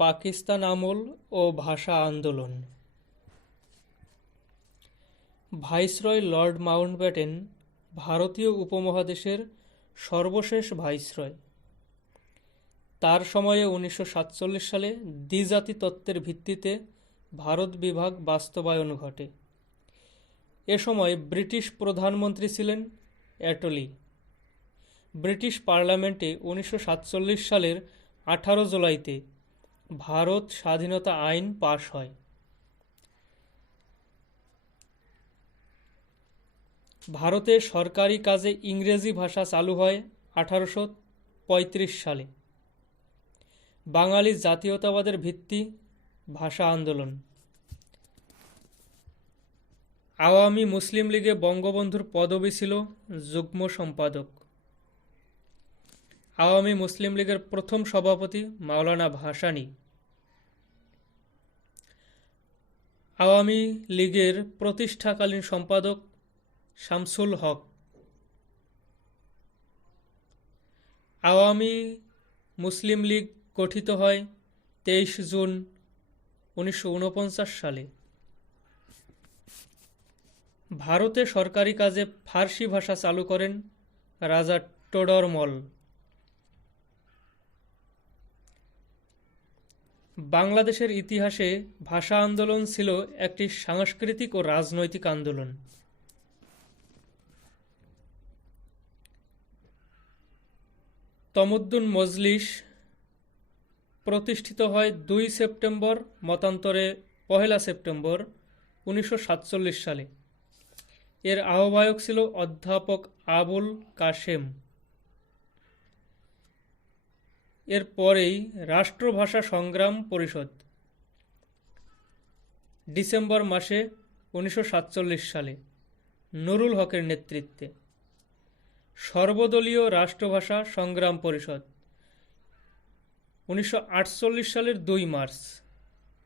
পাকিস্তান আমল ও ভাষা আন্দোলন। ভাইসরয় লর্ড মাউন্টব্যাটেন ভারতীয় উপমহাদেশের সর্বশেষ ভাইসরয়। তার সময়ে 1947 সালে দ্বিজাতি তত্ত্বের ভিত্তিতে ভারত বিভাগ বাস্তবায়ন ঘটে। এ সময় ব্রিটিশ প্রধানমন্ত্রী ছিলেন অ্যাটলি। ব্রিটিশ পার্লামেন্টে 1947 সালের 18 জুলাইতে ভারত স্বাধীনতা আইন পাশ হয়। ভারতে সরকারি কাজে ইংরেজি ভাষা চালু হয় 1835 সালে। বাঙালি জাতীয়তাবাদের ভিত্তি ভাষা আন্দোলন। আওয়ামী মুসলিম লীগে বঙ্গবন্ধুর পদবি ছিল যুগ্ম সম্পাদক। আওয়ামী মুসলিম লীগের প্রথম সভাপতি মাওলানা ভাসানী। আওয়ামী লীগের প্রতিষ্ঠাকালীন সম্পাদক শামসুল হক। আওয়ামী মুসলিম লীগ গঠিত হয় 23 জুন 1949 সালে। ভারতে সরকারি কাজে ফার্সি ভাষা চালু করেন রাজা টোডরমল। বাংলাদেশের ইতিহাসে ভাষা আন্দোলন ছিল একটি সাংস্কৃতিক ও রাজনৈতিক আন্দোলন। তমদ্দুন মজলিস প্রতিষ্ঠিত হয় 2 সেপ্টেম্বর, মতান্তরে 1 সেপ্টেম্বর 1947 সালে। এর আহ্বায়ক ছিল অধ্যাপক আবুল কাশেম। এর পরেই রাষ্ট্রভাষা সংগ্রাম পরিষদ ডিসেম্বর মাসে 1947 সালে নুরুল হকের নেতৃত্বে। সর্বদলীয় রাষ্ট্রভাষা সংগ্রাম পরিষদ 1948 সালের 2 মার্চ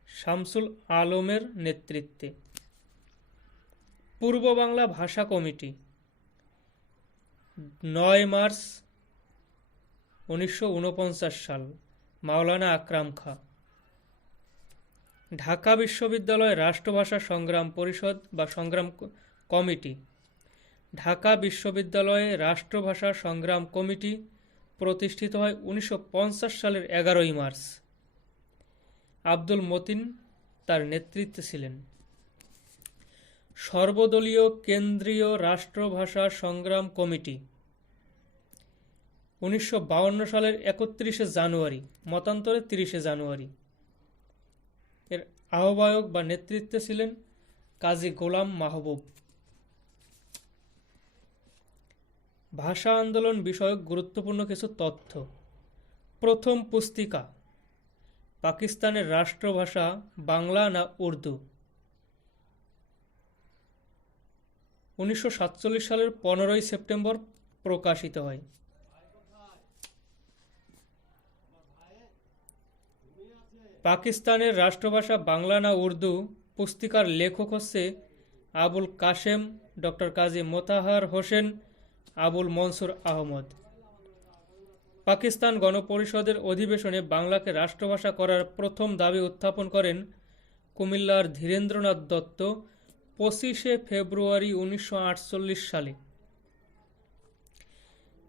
শামসুল আলমের নেতৃত্বে। পূর্ব বাংলা ভাষা কমিটি 9 মার্চ 1949 সাল মাওলানা আকরাম খাঁ। ঢাকা বিশ্ববিদ্যালয় রাষ্ট্রভাষা সংগ্রাম পরিষদ বা সংগ্রাম কমিটি। ঢাকা বিশ্ববিদ্যালয়ে রাষ্ট্রভাষা সংগ্রাম কমিটি প্রতিষ্ঠিত হয় 1950 সালের 11 মার্চ। আব্দুল মতিন তার নেতৃত্বে ছিলেন। সর্বদলীয় কেন্দ্রীয় রাষ্ট্রভাষা সংগ্রাম কমিটি 1952 সালের 31 জানুয়ারি, মতান্তরে 30 জানুয়ারি। এর আহ্বায়ক বা নেতৃত্বে ছিলেন কাজী গোলাম মাহবুব। ভাষা আন্দোলন বিষয়ক গুরুত্বপূর্ণ কিছু তথ্য। প্রথম পুস্তিকা পাকিস্তানের রাষ্ট্রভাষা বাংলা না উর্দু? 1947 সালের 15 সেপ্টেম্বর প্রকাশিত হয়। পাকিস্তানের রাষ্ট্রভাষা বাংলা না উর্দু পুস্তিকার লেখক হচ্ছে আবুল কাশেম, ডক্টর কাজী মোতাহার হোসেন, আবুল মনসুর আহমদ। পাকিস্তান গণপরিষদের অধিবেশনে বাংলাকে রাষ্ট্রভাষা করার প্রথম দাবি উত্থাপন করেন কুমিল্লার ধীরেন্দ্রনাথ দত্ত 25 ফেব্রুয়ারি 1948 সালে।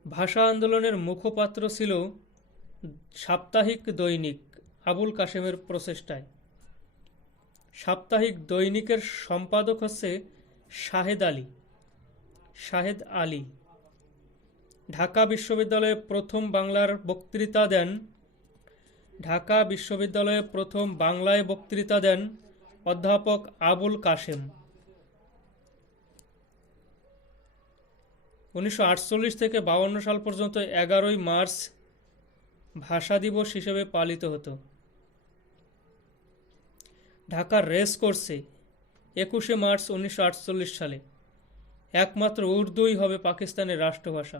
ভাষা আন্দোলনের মুখপাত্র ছিল সাপ্তাহিক দৈনিক আবুল কাশেমের প্রচেষ্টায়। সাপ্তাহিক দৈনিকের সম্পাদক হচ্ছে শাহেদ আলী। ঢাকা বিশ্ববিদ্যালয়ে প্রথম বাংলায় বক্তৃতা দেন অধ্যাপক আবুল কাশেম। 1948 থেকে 52 সাল পর্যন্ত 11 মার্চ ভাষা দিবস হিসেবে পালিত হতো। ঢাকার রেস কোর্সে 21 মার্চ 1948 সালে একমাত্র উর্দুই হবে পাকিস্তানের রাষ্ট্রভাষা,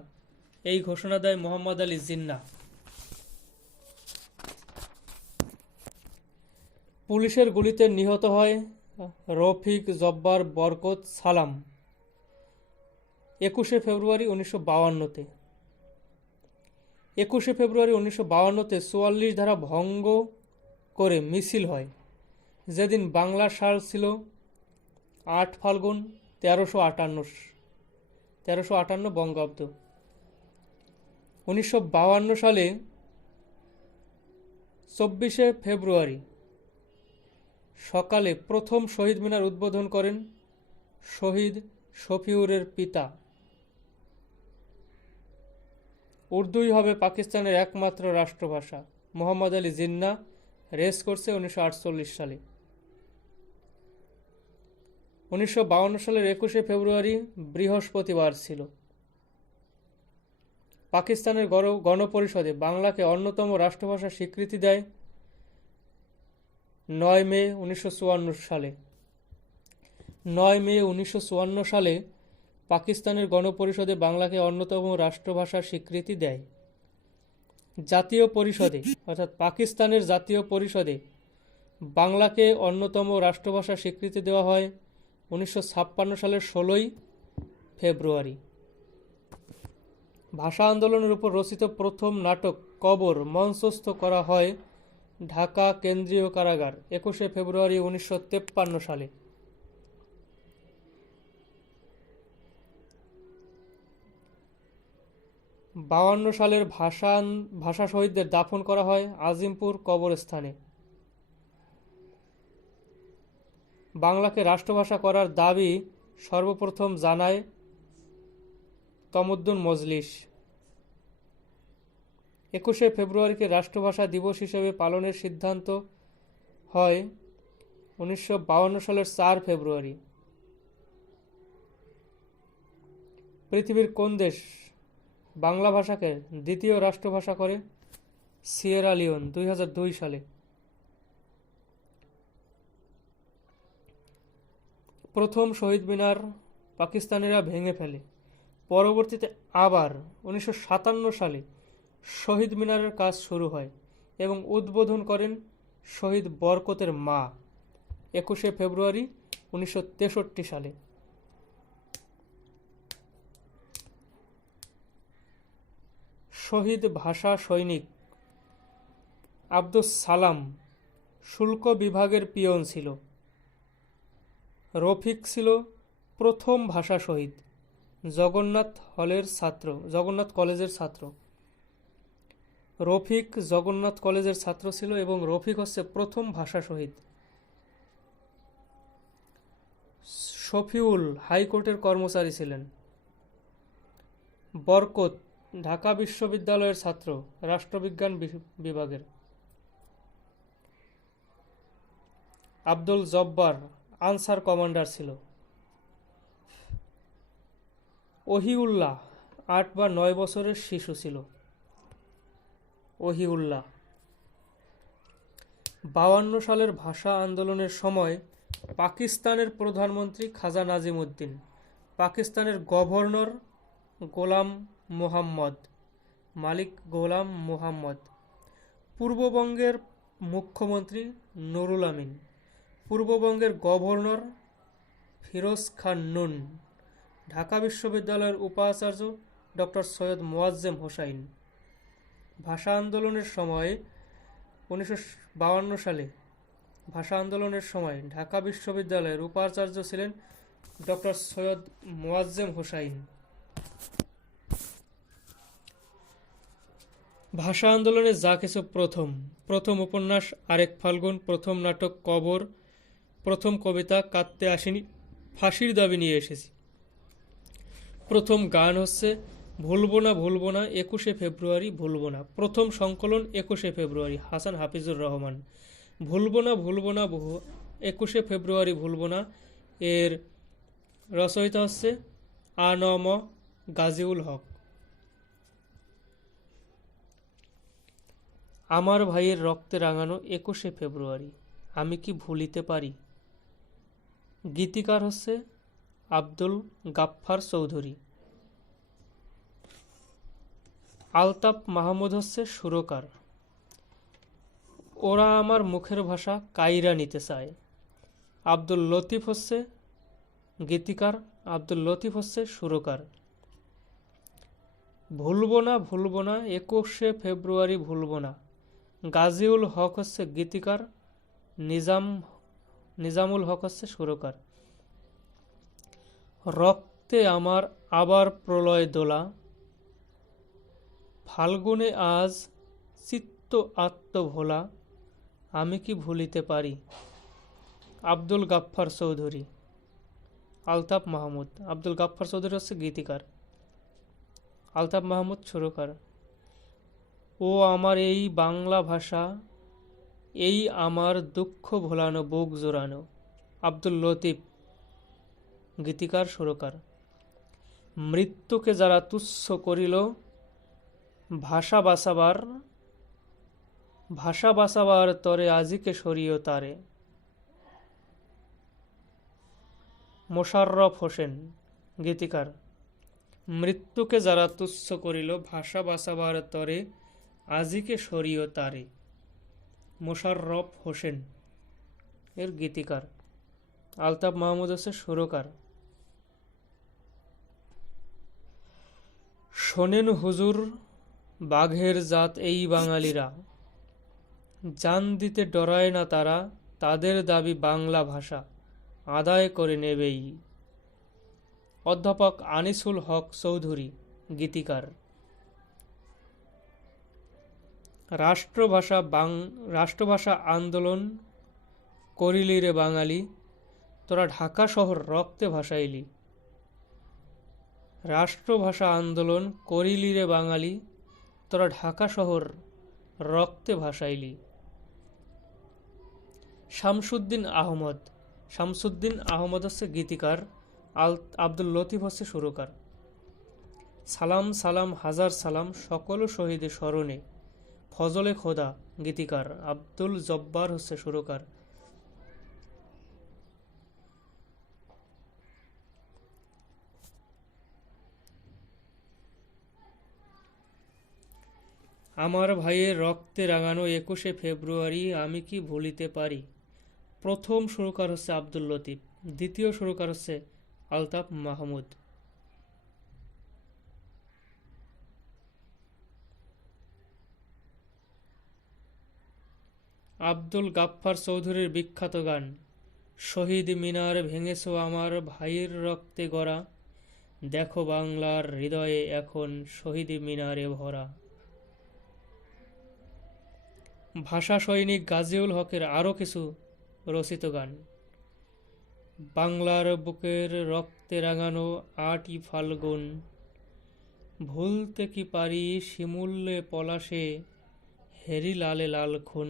এই ঘোষণা দেয় মোহাম্মদ আলী জিন্নাহ। পুলিশের গুলিতে নিহত হয় রফিক, জব্বার, বরকত, সালাম 21 ফেব্রুয়ারি 1952-তে। 21 ফেব্রুয়ারি 1952-তে 44 ধারা ভঙ্গ করে মিছিল হয়, যেদিন বাংলা সাল ছিল 8 ফাল্গুন 1358 বঙ্গাব্দ। 1952 সালে 24শে ফেব্রুয়ারি সকালে প্রথম শহীদ মিনার উদ্বোধন করেন শহীদ শফিউরের পিতা। উর্দুই হবে পাকিস্তানের একমাত্র রাষ্ট্রভাষা। মোহাম্মদ আলী জিন্নাহ রেস করছে 1948 সালে। 1952 সালের 21শে ফেব্রুয়ারি বৃহস্পতিবার ছিল। পাকিস্তানের গণপরিষদে বাংলাকে অন্যতম রাষ্ট্রভাষা স্বীকৃতি দেয় 9 মে 1954 সালে। 9 মে 1954 সালে পাকিস্তানের গণপরিষদে বাংলাকে অন্যতম রাষ্ট্রভাষা স্বীকৃতি দেয়। জাতীয় পরিষদে অর্থাৎ পাকিস্তানের জাতীয় পরিষদে বাংলাকে অন্যতম রাষ্ট্রভাষা স্বীকৃতি দেওয়া হয় 1956 সালের 16 ফেব্রুয়ারি। ভাষা আন্দোলনের উপর রচিত প্রথম নাটক কবর মঞ্চস্থ করা হয় ঢাকা কেন্দ্রীয় কারাগার 21শে ফেব্রুয়ারি 1953 সালে। 52 সালের ভাষা শহীদদের দাফন করা হয় আজিমপুর কবরস্থানে। বাংলাকে রাষ্ট্রভাষা করার দাবি সর্বপ্রথম জানায় তমদ্দুন মজলিস। 21শে ফেব্রুয়ারিকে রাষ্ট্রভাষা দিবস হিসেবে পালনের সিদ্ধান্ত হয় 1952 সালের 4 ফেব্রুয়ারি। পৃথিবীর কোন দেশ বাংলা ভাষাকে দ্বিতীয় রাষ্ট্রভাষা করে? সিয়েরা লিওন 2002 সালে। প্রথম শহীদ মিনার পাকিস্তানিরা ভেঙে ফেলে। পরবর্তীতে আবার 1957 সালে শহীদ মিনারের কাজ শুরু হয় এবং উদ্বোধন করেন শহীদ বরকতের মা 21শে ফেব্রুয়ারি 1963 সালে। শহীদ ভাষা সৈনিক আব্দুস সালাম শুল্ক বিভাগের পিয়ন ছিল। রফিক ছিল প্রথম ভাষা শহীদ, জগন্নাথ কলেজের ছাত্র। রফিক জগন্নাথ কলেজের ছাত্র ছিল এবং রফিক হচ্ছে প্রথম ভাষা শহীদ। শফিউল হাইকোর্টের কর্মচারী ছিলেন। বরকত ঢাকা বিশ্ববিদ্যালয়ের ছাত্র, রাষ্ট্রবিজ্ঞান বিভাগের। আব্দুল জব্বার আনসার কমান্ডার ছিল। ওহিউল্লাহ 8 বা 9 বছরের শিশু ছিল। ওহিউল্লাহ 52 সালের ভাষা আন্দোলনের সময় পাকিস্তানের প্রধানমন্ত্রী খাজা নাজিম উদ্দিন, পাকিস্তানের গভর্নর মালিক গোলাম মোহাম্মদ, পূর্ববঙ্গের মুখ্যমন্ত্রী নুরুল আমিন, পূর্ববঙ্গের গভর্নর ফিরোজ খান নুন, ঢাকা বিশ্ববিদ্যালয়ের উপাচার্য ডক্টর সৈয়দ মোয়াজ্জেম হোসাইন। ভাষা আন্দোলনের সময় 1952 সালে ভাষা আন্দোলনের সময় ঢাকা বিশ্ববিদ্যালয়ের উপাচার্য ছিলেন ডক্টর সৈয়দ মোয়াজ্জেম হোসাইন। ভাষা আন্দোলনে যা কিছু প্রথম উপন্যাস আরেক ফাল্গুন, প্রথম নাটক কবর, প্রথম কবিতা কাঁদতে আসিনি ফাঁসির দাবি নিয়ে এসেছি। প্রথম গান হচ্ছে ভুলবো না 21শে ফেব্রুয়ারি ভুলবো না। প্রথম সংকলন 21শে ফেব্রুয়ারি হাসান হাফিজুর রহমান। ভুলবো না 21শে ফেব্রুয়ারি ভুলবো না এর রচয়িতা হচ্ছে আ.ন.ম গাজীউল হক। আমার ভাইয়ের রক্তে রাঙানো 21শে ফেব্রুয়ারি আমি কি ভুলিতে পারি। গীতিকার হচ্ছে আব্দুল গাফফার চৌধুরী। আলতাফ মাহমুদ হচ্ছে সুরকার। ওরা আমার মুখের ভাষা কাইরা নিতে চায়। আব্দুল লতিফ হচ্ছে গীতিকার, আব্দুল লতিফ হচ্ছে সুরকার। ভুলবো না 21শে ফেব্রুয়ারি ভুলবো না গাজীউল হক হচ্ছে গীতিকার, নিজামুল হক হচ্ছে সুরকার। রক্তে আমার আবার প্রলয় দোলা, ফাল্গুনে আজ চিত্ত আত্মভোলা, আমি কি ভুলিতে পারি। আব্দুল গাফফার চৌধুরী। আলতাফ মাহমুদ। আব্দুল গাফফার চৌধুরী হচ্ছে গীতিকার, আলতাফ মাহমুদ সুরকার। ও আমার এই বাংলা ভাষা, এই আমার দুঃখ ভোলানো বুক জোড়ানো, আব্দুল লতিফ গীতিকার সুরকার। মৃত্যুকে যারা তুচ্ছ করিল, ভাষা বাঁচাবার তরে আজিকে সরিয়ে তারে, মোশাররফ হোসেন গীতিকার। মৃত্যুকে যারা তুচ্ছ করিল, ভাষা বাঁচাবার তরে আজিকে সরিয়ে তারে, মোশাররফ হোসেন এর গীতিকার। আলতাফ মাহমুদ হচ্ছে সুরকার। শোনেন হুজুর, বাঘের জাত এই বাঙালিরা, জান দিতে ডরায় না তারা, তাদের দাবি বাংলা ভাষা আদায় করে নেবেই। অধ্যাপক আনিসুল হক চৌধুরী গীতিকার। রাষ্ট্রভাষা আন্দোলন করিলি রে বাঙালি, তোরা ঢাকা শহর রক্তে ভাসাইলি। রাষ্ট্রভাষা আন্দোলন করিলি রে বাঙালি, তোরা ঢাকা শহর রক্তে ভাসাইলি। শামসুদ্দিন আহমদ হচ্ছে গীতিকার, আব্দুল লতিফ হচ্ছে সুরকার। সালাম সালাম হাজার সালাম সকল শহীদের স্মরণে, ফজলে খোদা গীতিকার, আব্দুল জব্বার হচ্ছে সুরকার। আমার ভাইয়ের রক্তে রাঙানো 21শে ফেব্রুয়ারি, আমি কি ভুলিতে পারি। প্রথম সুরকার হচ্ছে আব্দুল লতিফ, দ্বিতীয় সুরকার হচ্ছে আলতাফ মাহমুদ। আব্দুল গাফফার চৌধুরীর বিখ্যাত গান, শহীদ মিনার ভেঙেছো আমার ভাইয়ের রক্তে গড়া, দেখো বাংলার হৃদয়ে এখন শহীদ মিনারে ভরা। ভাষা সৈনিক গাজীউল হকের আরও কিছু রচিত গান, বাংলার বুকের রক্তে রাঙানো 8ই ফাল্গুন, ভুলতে কি পারি শিমুলে পলাশে, হেরি লালে লাল খুন।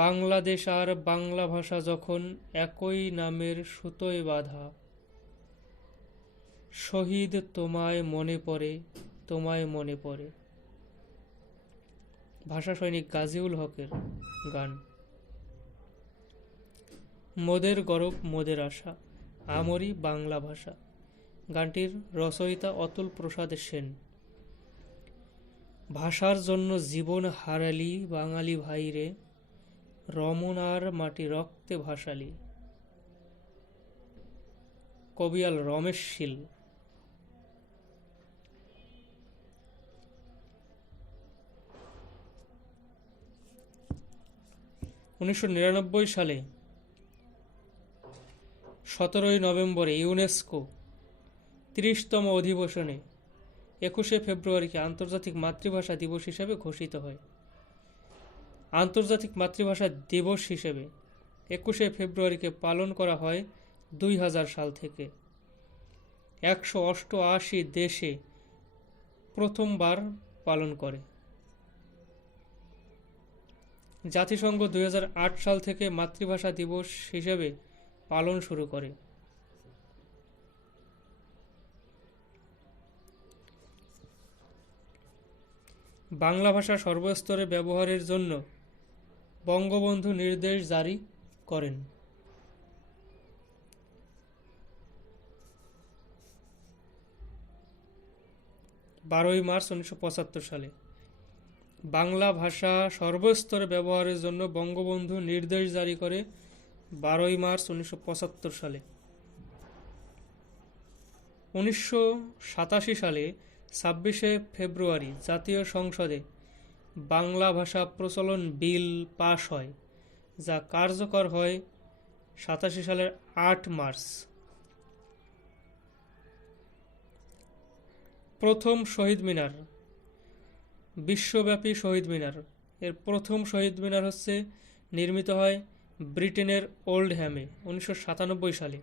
বাংলাদেশ আর বাংলা ভাষা যখন একই নামের সুতোয় বাঁধা, শহীদ তোমায় মনে পড়ে, তোমায় মনে পড়ে। ভাষা সৈনিক গাজীউল হকের গান। মোদের গরব মোদের আশা, আমরি বাংলা ভাষা, গানটির রচয়িতা অতুল প্রসাদ সেন। ভাষার জন্য জীবন হারালি বাঙালি ভাইরে, রমনার মাটি রক্তে ভাসালি, কবিয়াল রমেশ শীল। 1999 সালে 17 নভেম্বরে ইউনেস্কো 30তম অধিবেশনে 21শে ফেব্রুয়ারিকে আন্তর্জাতিক মাতৃভাষা দিবস হিসেবে ঘোষিত হয়। আন্তর্জাতিক মাতৃভাষা দিবস হিসেবে 21শে ফেব্রুয়ারিকে পালন করা হয় 2000 সাল থেকে। 188 দেশে প্রথমবার পালন করে। জাতিসংঘ 2008 সাল থেকে মাতৃভাষা দিবস হিসেবে পালন শুরু করে। বাংলা ভাষা সর্বস্তরে ব্যবহারের জন্য বঙ্গবন্ধু নির্দেশ জারি করেন। মার্চ 1975 সালে বাংলা ভাষা সর্বস্তরে ব্যবহারের জন্য বঙ্গবন্ধু নির্দেশ জারি করে 12 মার্চ 1975 সালে। 1987 সালে 26 ফেব্রুয়ারি জাতীয় সংসদে বাংলা ভাষা প্রচলন বিল পাশ হয়, যা কার্যকর হয় 87 সালের 8 মার্চ। প্রথম শহীদ মিনার, বিশ্বব্যাপী শহীদ মিনার। এর প্রথম শহীদ মিনার নির্মিত হয় ব্রিটেনের ওল্ডহ্যামে 1997 সালে।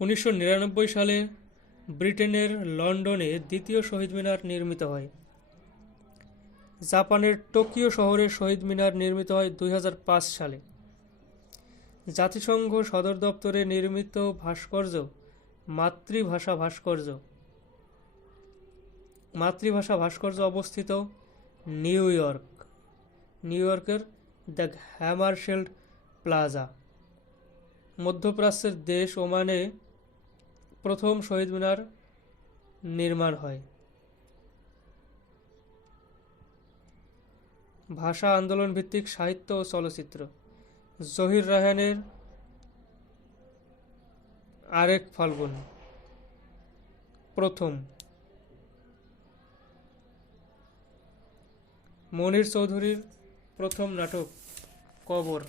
1999 সালে ব্রিটেনের লন্ডনে দ্বিতীয় শহীদ মিনার নির্মিত হয়। জাপানের টোকিও শহরে শহীদ মিনার নির্মিত হয় 2005 সালে। জাতিসংঘ সদর দপ্তরে নির্মিত ভাস্কর্য মাতৃভাষা ভাস্কর্য অবস্থিত নিউ ইয়র্কের দ্য হ্যামারশেল্ড প্লাজা। মধ্যপ্রাচ্যের দেশ ওমানে প্রথম শহীদ মিনার নির্মাণ হয়। ভাষা আন্দোলন ভিত্তিক সাহিত্য ও চলচ্চিত্র, জহির রায়হানের আরেক ফাল্গুন প্রথম, মনির চৌধুরীর প্রথম নাটক কবর,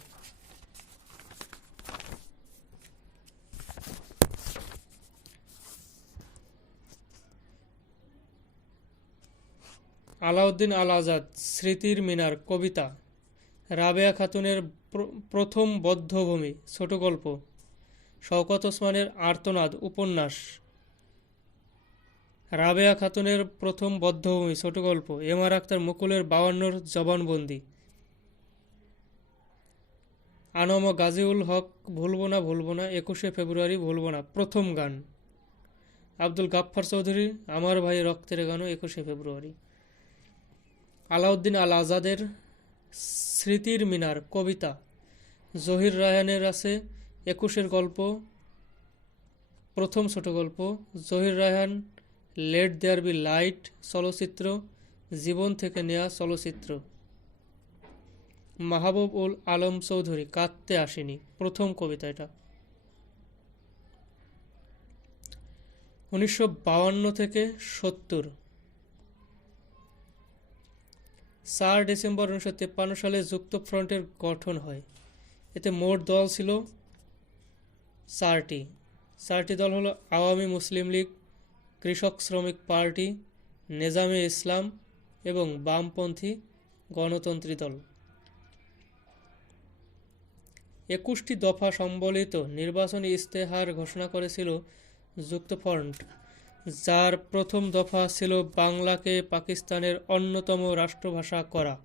আলাউদ্দিন আল আজাদ স্মৃতির মিনার কবিতা, রাবেয়া খাতুনের প্রথম বধ্যভূমি ছোট গল্প, শওকত ওসমানের আর্তনাদ উপন্যাস, রাবেয়া খাতুনের প্রথম বধ্যভূমি ছোট গল্প, এম আর আখতার মুকুলের 52 জবানবন্দি, আনম গাজীউল হক ভুলবো না 21 ফেব্রুয়ারি ভুলবো না প্রথম গান, আব্দুল গাফফার চৌধুরী আমার ভাই রক্তের গানও 21 ফেব্রুয়ারি। আলাউদ্দিন আল আজাদের স্মৃতির মিনার কবিতা, জহির রায়হানের আছে 21 গল্প প্রথম ছোট গল্প, Zahir Raihan let there be light চলচ্চিত্র জীবন থেকে নেয়া চলচ্চিত্র, মাহবুব উল আলম চৌধুরী কাঁদতে আসেনি প্রথম কবিতা এটা। 1952 থেকে 70, 4 ডিসেম্বর 1953 সালে যুক্তফ্রন্টের গঠন হয়। এতে মোট দল ছিল 4টি দল হলো আওয়ামী মুসলিম লীগ, কৃষক শ্রমিক পার্টি, নেজামে ইসলাম এবং বামপন্থী গণতন্ত্রী দল। 21টি দফা সম্বলিত নির্বাচনী ইশতেহার ঘোষণা করেছিল যুক্তফ্রন্ট, যার প্রথম দফা ছিল বাংলাকে পাকিস্তানের অন্যতম রাষ্ট্রভাষা করা।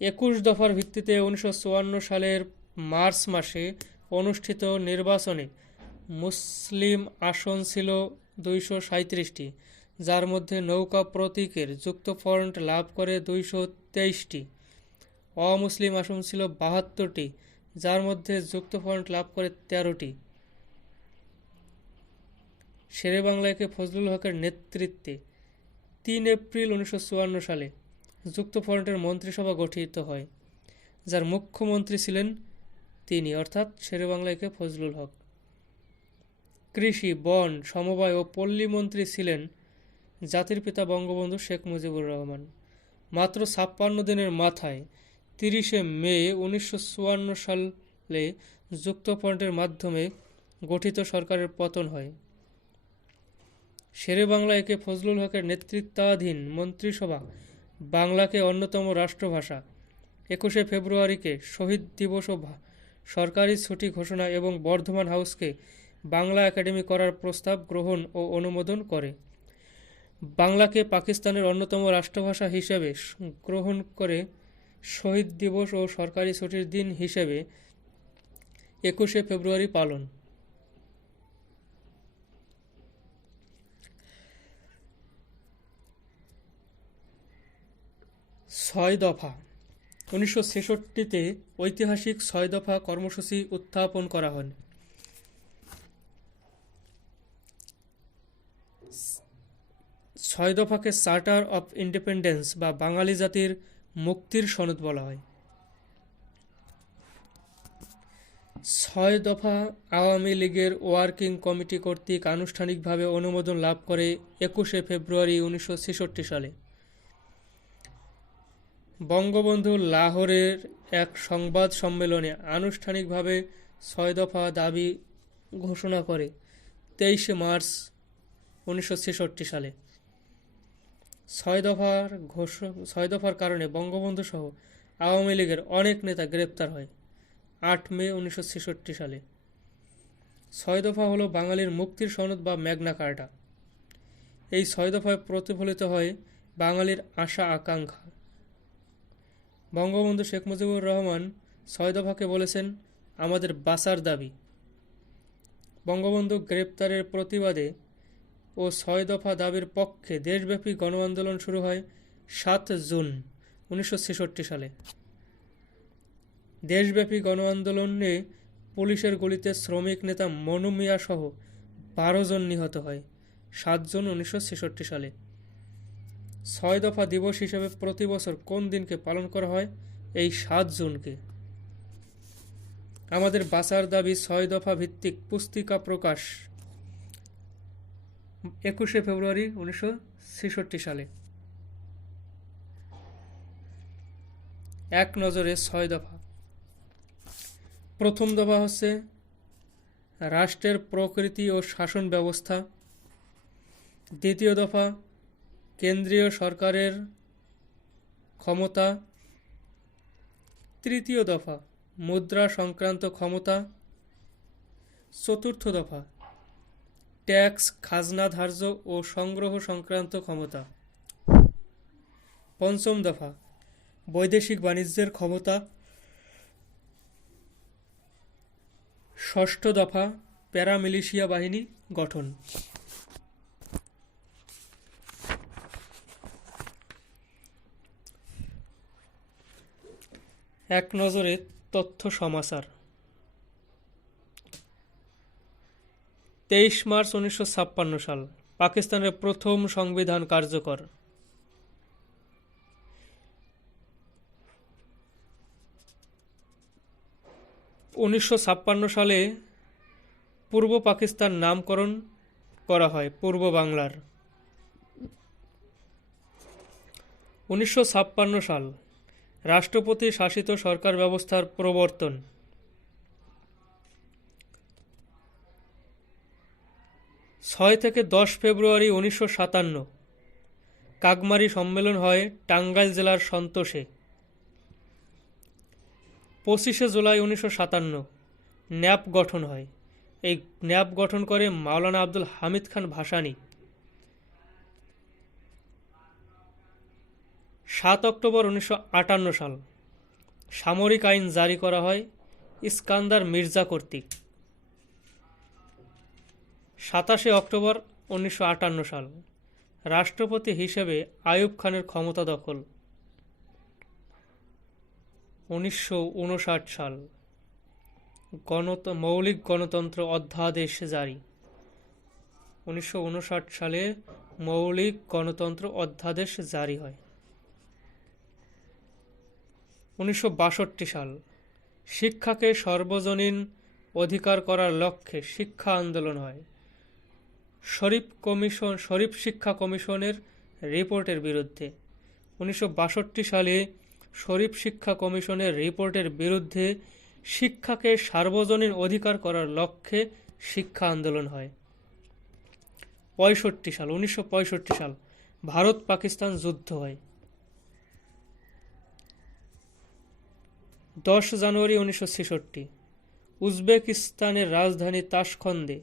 21 দফার ভিত্তিতে 1954 সালের মার্চ মাসে অনুষ্ঠিত নির্বাচনে মুসলিম আসন ছিল 237টি, যার মধ্যে নৌকা প্রতীকের যুক্তফ্রন্ট লাভ করে 223টি। অমুসলিম আসন ছিল 72টি, যার মধ্যে যুক্তফ্রন্ট লাভ করে 13টি। শেরেবাংলাকে ফজলুল হকের নেতৃত্বে 3 এপ্রিল 1954 সালে যুক্তফ্রন্টের মন্ত্রিসভা গঠিত হয়, যার মুখ্যমন্ত্রী ছিলেন তিনি অর্থাৎ শেরেবাংলাকে ফজলুল হক। কৃষি, বন, সমবায় ও পল্লী মন্ত্রী ছিলেন জাতির পিতা বঙ্গবন্ধু শেখ মুজিবুর রহমান। মাত্র 56 দিনের মাথায় 30 মে 1954 সালে যুক্তফ্রন্টের মাধ্যমে গঠিত সরকারের পতন হয়। শেরেবাংলাকে ফজলুল হকের নেতৃত্বাধীন মন্ত্রিসভা বাংলাকে অন্যতম রাষ্ট্রভাষা, 21 ফেব্রুয়ারিকে শহীদ দিবস ও সরকারি ছুটি ঘোষণা এবং বর্ধমান হাউসকে বাংলা একাডেমি করার প্রস্তাব গ্রহণ ও অনুমোদন করে। বাংলাকে পাকিস্তানের অন্যতম রাষ্ট্রভাষা হিসেবে গ্রহণ করে শহীদ দিবস ও সরকারি ছুটির দিন হিসেবে 21 ফেব্রুয়ারি পালন। 6 দফা। 1966-তে ঐতিহাসিক 6 দফা কর্মসূচি উত্থাপন করা হয়। 6 দফাকে চার্টার অফ ইন্ডিপেন্ডেন্স বা বাঙালি জাতির মুক্তির সনদ বলা হয়। ছয় দফা আওয়ামী লীগের ওয়ার্কিং কমিটি কর্তৃক আনুষ্ঠানিকভাবে অনুমোদন লাভ করে 21শে ফেব্রুয়ারি 1966 সালে। বঙ্গবন্ধু লাহোরের এক সংবাদ সম্মেলনে আনুষ্ঠানিকভাবে ছয় দফা দাবি ঘোষণা করে 23শে মার্চ 1966 সালে। ছয় দফার কারণে বঙ্গবন্ধু সহ আওয়ামী লীগের অনেক নেতা গ্রেপ্তার হয় 8 মে 1966 সালে। ছয় দফা হলো বাঙালির মুক্তির সনদ বা ম্যাগনা কার্টা। এই ছয় দফায় প্রতিফলিত হয় বাঙালির আশা আকাঙ্ক্ষা। বঙ্গবন্ধু শেখ মুজিবুর রহমান ছয় দফাকে বলেছেন আমাদের বাঁচার দাবি। বঙ্গবন্ধু গ্রেপ্তারের প্রতিবাদে ও ছয় দফা দাবির পক্ষে দেশব্যাপী গণ আন্দোলন শুরু হয় 7 জুন 1966 সালে। দেশব্যাপী গণ আন্দোলনে পুলিশের গুলিতে শ্রমিক নেতা মনু মিয়া সহ 12 জন নিহত হয় 7 জুন 1966 সালে। ছয় দফা দিবস হিসেবে প্রতি বছর কোন দিনকে পালন করা হয়? এই 7 জুনকে। আমাদের বাঁচার দাবি ছয় দফা ভিত্তিক পুস্তিকা প্রকাশ 21শে ফেব্রুয়ারি 1966 সালে। এক নজরে ছয় দফা। প্রথম দফা হচ্ছে রাষ্ট্রের প্রকৃতি ও শাসন ব্যবস্থা। দ্বিতীয় দফা কেন্দ্রীয় সরকারের ক্ষমতা। তৃতীয় দফা মুদ্রা সংক্রান্ত ক্ষমতা। চতুর্থ দফা ট্যাক্স খাজনা ধার্য ও সংগ্রহ সংক্রান্ত ক্ষমতা। পঞ্চম দফা বৈদেশিক বাণিজ্যের ক্ষমতা। ষষ্ঠ দফা প্যারামিলিশিয়া বাহিনী গঠন। এক নজরে তথ্য সমাচার। 23 মার্চ 1956 সাল পাকিস্তানের প্রথম সংবিধান কার্যকর। 1956 সালে পূর্ব পাকিস্তান নামকরণ করা হয় পূর্ব বাংলার। 1956 সাল রাষ্ট্রপতি শাসিত সরকার ব্যবস্থার প্রবর্তন। 6 থেকে 10 ফেব্রুয়ারি 1957 কাকমারি সম্মেলন হয় টাঙ্গাইল জেলার সন্তোষে। 25শে জুলাই 1957 ন্যাপ গঠন হয়। এই ন্যাপ গঠন করে মাওলানা আব্দুল হামিদ খান ভাসানী। 7 অক্টোবর 1958 সাল সামরিক আইন জারি করা হয় ইস্কান্দার মির্জা কর্তৃক। 27 অক্টোবর 1958 সাল রাষ্ট্রপতি হিসেবে আইয়ুব খানের ক্ষমতা দখল। 1959 সাল মৌলিক গণতন্ত্র অধ্যাদেশ জারি। 1959 সালে মৌলিক গণতন্ত্র অধ্যাদেশ জারি হয়। 1962 সাল শিক্ষাকে সর্বজনীন অধিকার করার লক্ষ্যে শিক্ষা আন্দোলন হয় শরীফ শিক্ষা কমিশনের রিপোর্টের বিরুদ্ধে। 1962 সালে শরীফ শিক্ষা কমিশনের রিপোর্টের বিরুদ্ধে শিক্ষাকে সার্বজনীন অধিকার করার লক্ষ্যে শিক্ষা আন্দোলন হয়। 1965 সাল ভারত পাকিস্তান যুদ্ধ হয়। 10 জানুয়ারি 1966 উজবেকিস্তানের রাজধানী তাশখন্দে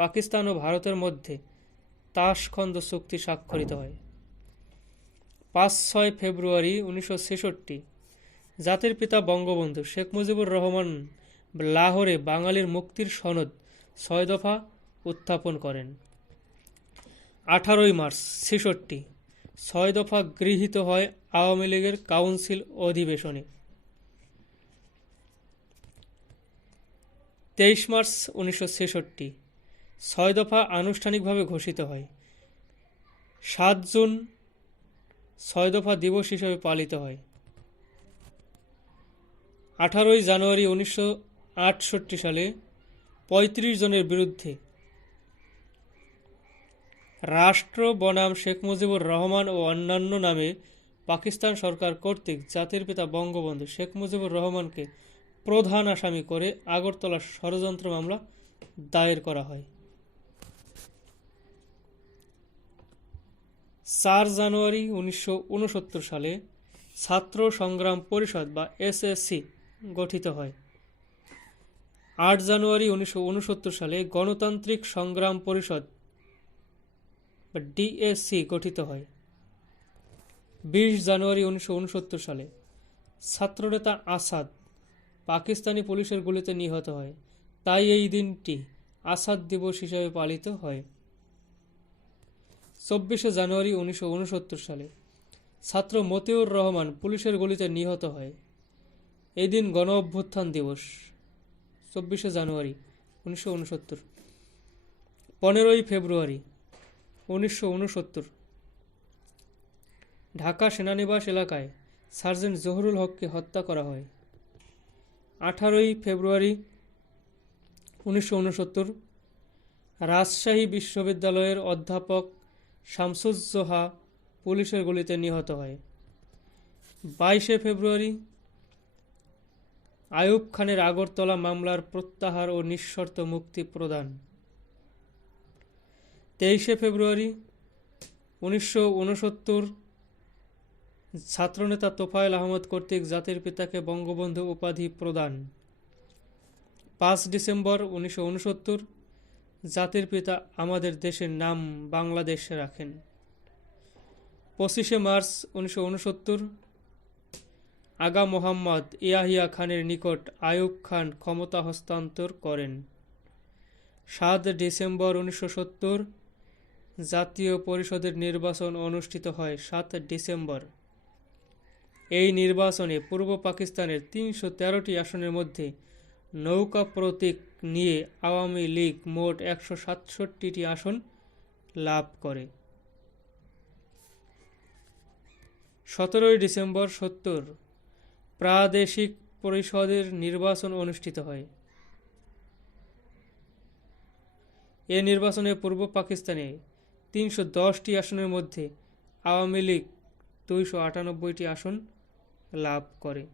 পাকিস্তান ও ভারতের মধ্যে তাশখন্দ চুক্তি স্বাক্ষরিত হয়। 5-6 ফেব্রুয়ারি 1966 জাতির পিতা বঙ্গবন্ধু শেখ মুজিবুর রহমান লাহোরে বাঙালির মুক্তির সনদ 6 দফা উত্থাপন করেন। 18 মার্চ 1966 6 দফা গৃহীত হয় আওয়ামী লীগের কাউন্সিল অধিবেশনে। 23 মার্চ 1966 6 দফা আনুষ্ঠানিকভাবে ঘোষিত হয়। 7 জুন 6 দফা দিবস হিসেবে পালিত হয়। 18 জানুয়ারি 1968 সালে 35 জনের বিরুদ্ধে রাষ্ট্র বনাম শেখ মুজিবুর রহমান ও অন্যান্য নামে পাকিস্তান সরকার কর্তৃক জাতির পিতা বঙ্গবন্ধু শেখ মুজিবুর রহমানকে প্রধান আসামি করে আগরতলা ষড়যন্ত্র মামলা দায়ের করা হয়। 4 জানুয়ারি 1969 সালে ছাত্র সংগ্রাম পরিষদ বা এসএসসি গঠিত হয়। 8 জানুয়ারি 1969 সালে গণতান্ত্রিক সংগ্রাম পরিষদ বা ডিএসসি গঠিত হয়। 20 জানুয়ারি 1969 সালে ছাত্রনেতা আসাদ পাকিস্তানি পুলিশের গুলিতে নিহত হয়, তাই এই দিনটি আসাদ দিবস হিসেবে পালিত হয়। 24 জানুয়ারি 1969 সালে ছাত্র মতিউর রহমান পুলিশের গুলিতে নিহত হয়, এই দিন গণ অভ্যুত্থান দিবস। 24 জানুয়ারি 1969। 15 ফেব্রুয়ারি 1969 ঢাকা সেনানিবাস এলাকায় সার্জেন্ট জহুরুল হককে হত্যা করা হয়। 18 ফেব্রুয়ারি 1969 রাজশাহী বিশ্ববিদ্যালয়ের অধ্যাপক শামসুজ্জোহা পুলিশের গুলিতে নিহত হয়। 22 ফেব্রুয়ারি আইয়ুব খানের আগরতলা মামলার প্রত্যাহার ও নিঃশর্ত মুক্তি প্রদান। 23 ফেব্রুয়ারি 1969 ছাত্রনেতা তোফায়েল আহমদ কর্তৃক জাতির পিতাকে বঙ্গবন্ধু উপাধি প্রদান। 5 ডিসেম্বর 1969 জাতির পিতা আমাদের দেশের নাম বাংলাদেশ রাখেন। 25 মার্চ 1969 আগা মোহাম্মদ ইয়াহিয়া খানের নিকট আইয়ুব খান ক্ষমতা হস্তান্তর করেন। 7 ডিসেম্বর 1970 জাতীয় পরিষদের নির্বাচন অনুষ্ঠিত হয়। 7 ডিসেম্বর এই নির্বাচনে পূর্ব পাকিস্তানের 313টি আসনের মধ্যে নৌকা প্রতীক নিয়ে আওয়ামী লীগ মোট 167টি আসন লাভ করে। 17 ডিসেম্বর 70 প্রাদেশিক পরিষদের নির্বাচন অনুষ্ঠিত হয়। এ নির্বাচনে পূর্ব পাকিস্তানে 310টি আসনের মধ্যে আওয়ামী লীগ 298টি আসন লাভ করে।